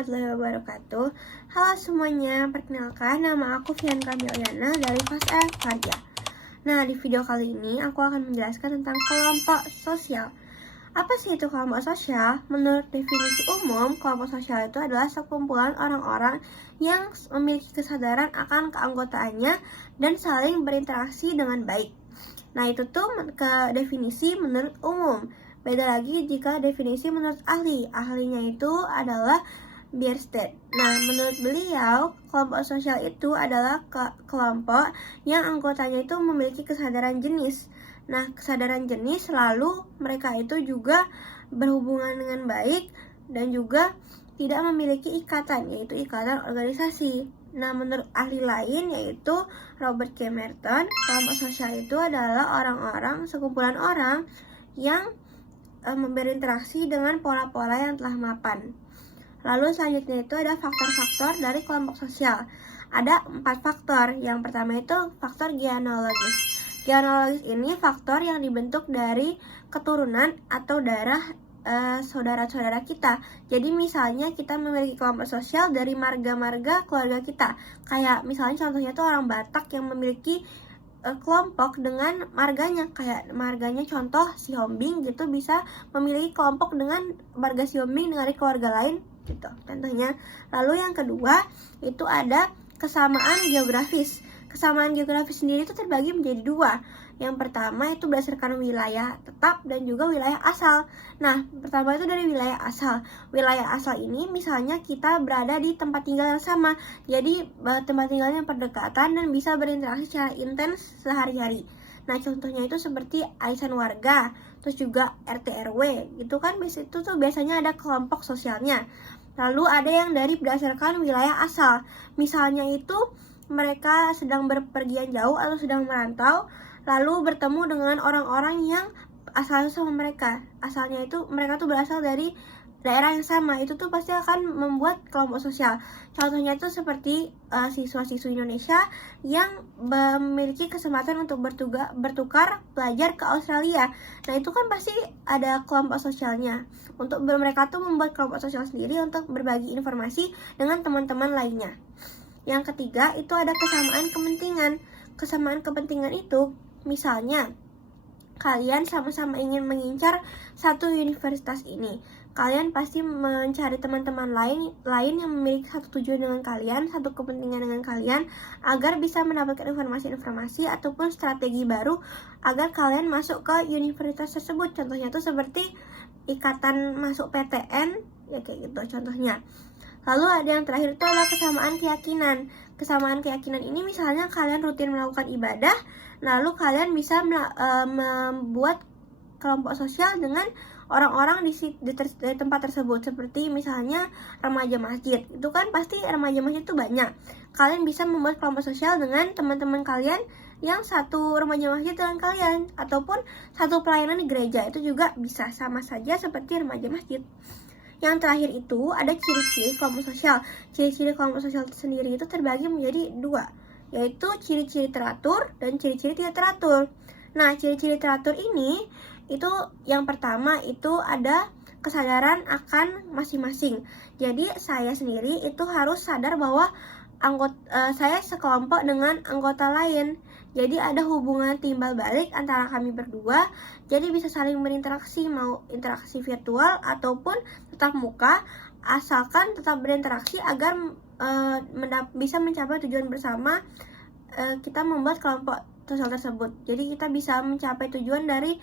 warahmatullahi wabarakatuh. Halo semuanya, perkenalkan nama aku Fian Kamiliana dari Fas Faria. Nah, di video kali ini aku akan menjelaskan tentang kelompok sosial. Apa sih itu kelompok sosial? Menurut definisi umum, kelompok sosial itu adalah sekumpulan orang-orang yang memiliki kesadaran akan keanggotaannya dan saling berinteraksi dengan baik. Nah, itu tuh ke definisi menurut umum. Beda lagi jika definisi menurut ahli. Ahlinya itu adalah Bierstedt. Nah, menurut beliau, kelompok sosial itu adalah kelompok yang anggotanya itu memiliki kesadaran jenis. Nah, kesadaran jenis lalu mereka itu juga berhubungan dengan baik dan juga tidak memiliki ikatan, yaitu ikatan organisasi. Nah, menurut ahli lain yaitu Robert K. Merton, kelompok sosial itu adalah orang-orang, sekumpulan orang yang berinteraksi dengan pola-pola yang telah mapan. Lalu selanjutnya itu ada faktor-faktor dari kelompok sosial. Ada 4 faktor. Yang pertama itu faktor genealogis. Genealogis ini faktor yang dibentuk dari keturunan atau darah saudara-saudara kita. Jadi misalnya kita memiliki kelompok sosial dari marga-marga keluarga kita. Kayak misalnya contohnya itu orang Batak yang memiliki kelompok dengan marganya, kayak marganya contoh si Hombing gitu bisa memiliki kelompok dengan marga si Hombing dari keluarga lain gitu contohnya. Lalu yang kedua itu ada kesamaan geografis. Kesamaan geografis sendiri itu terbagi menjadi 2. Yang pertama itu berdasarkan wilayah tetap dan juga wilayah asal. Nah, pertama itu dari wilayah asal. Wilayah asal ini misalnya kita berada di tempat tinggal yang sama. Jadi tempat tinggalnya berdekatan dan bisa berinteraksi secara intens sehari-hari. Nah, contohnya itu seperti arisan warga, terus juga RT RW. Gitu kan, itu tuh biasanya ada kelompok sosialnya. Lalu ada yang dari berdasarkan wilayah asal. Misalnya itu mereka sedang berpergian jauh atau sedang merantau, lalu bertemu dengan orang-orang yang asalnya sama mereka. Asalnya itu mereka tuh berasal dari daerah yang sama. Itu tuh pasti akan membuat kelompok sosial. Contohnya itu seperti siswa-siswi Indonesia yang memiliki kesempatan untuk bertukar belajar ke Australia. Nah, itu kan pasti ada kelompok sosialnya. Untuk mereka tuh membuat kelompok sosial sendiri untuk berbagi informasi dengan teman-teman lainnya. Yang ketiga itu ada kesamaan kepentingan. Kesamaan kepentingan itu misalnya kalian sama-sama ingin mengincar satu universitas ini. Kalian pasti mencari teman-teman lain yang memiliki satu tujuan dengan kalian, satu kepentingan dengan kalian, agar bisa mendapatkan informasi-informasi ataupun strategi baru agar kalian masuk ke universitas tersebut. Contohnya itu seperti ikatan masuk PTN, ya kayak gitu contohnya. Lalu ada yang terakhir itu adalah kesamaan keyakinan. Kesamaan keyakinan ini misalnya kalian rutin melakukan ibadah, lalu kalian bisa membuat kelompok sosial dengan orang-orang di tempat tersebut. Seperti misalnya remaja masjid. Itu kan pasti remaja masjid itu banyak. Kalian bisa membuat kelompok sosial dengan teman-teman kalian yang satu remaja masjid dengan kalian. Ataupun satu pelayanan di gereja. Itu juga bisa sama saja seperti remaja masjid. Yang terakhir itu ada ciri-ciri kelompok sosial. Ciri-ciri kelompok sosial sendiri itu terbagi menjadi 2, yaitu ciri-ciri teratur dan ciri-ciri tidak teratur. Nah, ciri-ciri teratur ini itu yang pertama itu ada kesadaran akan masing-masing. Jadi saya sendiri itu harus sadar bahwa saya sekelompok dengan anggota lain. Jadi ada hubungan timbal balik antara kami berdua. Jadi bisa saling berinteraksi, mau interaksi virtual ataupun tetap muka, asalkan tetap berinteraksi agar bisa mencapai tujuan bersama. Kita membuat kelompok sosial tersebut. Jadi kita bisa mencapai tujuan dari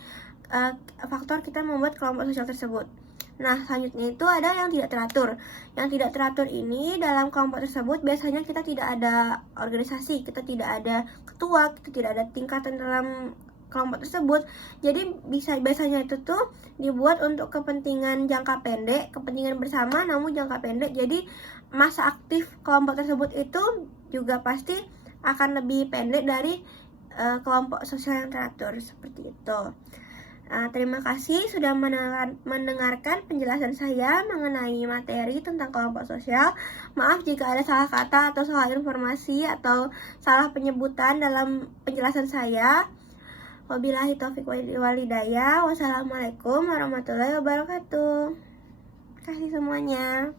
faktor kita membuat kelompok sosial tersebut. Nah, selanjutnya itu ada yang tidak teratur. Yang tidak teratur ini dalam kelompok tersebut biasanya kita tidak ada organisasi, kita tidak ada ketua, kita tidak ada tingkatan dalam kelompok tersebut. Jadi biasanya itu tuh dibuat untuk kepentingan jangka pendek, kepentingan bersama namun jangka pendek. Jadi masa aktif kelompok tersebut itu juga pasti akan lebih pendek dari kelompok sosial yang teratur seperti itu. Terima kasih sudah mendengarkan penjelasan saya mengenai materi tentang kelompok sosial. Maaf jika ada salah kata atau salah informasi atau salah penyebutan dalam penjelasan saya. Wabillahi taufiq wal hidayah. Wassalamualaikum warahmatullahi wabarakatuh. Terima kasih semuanya.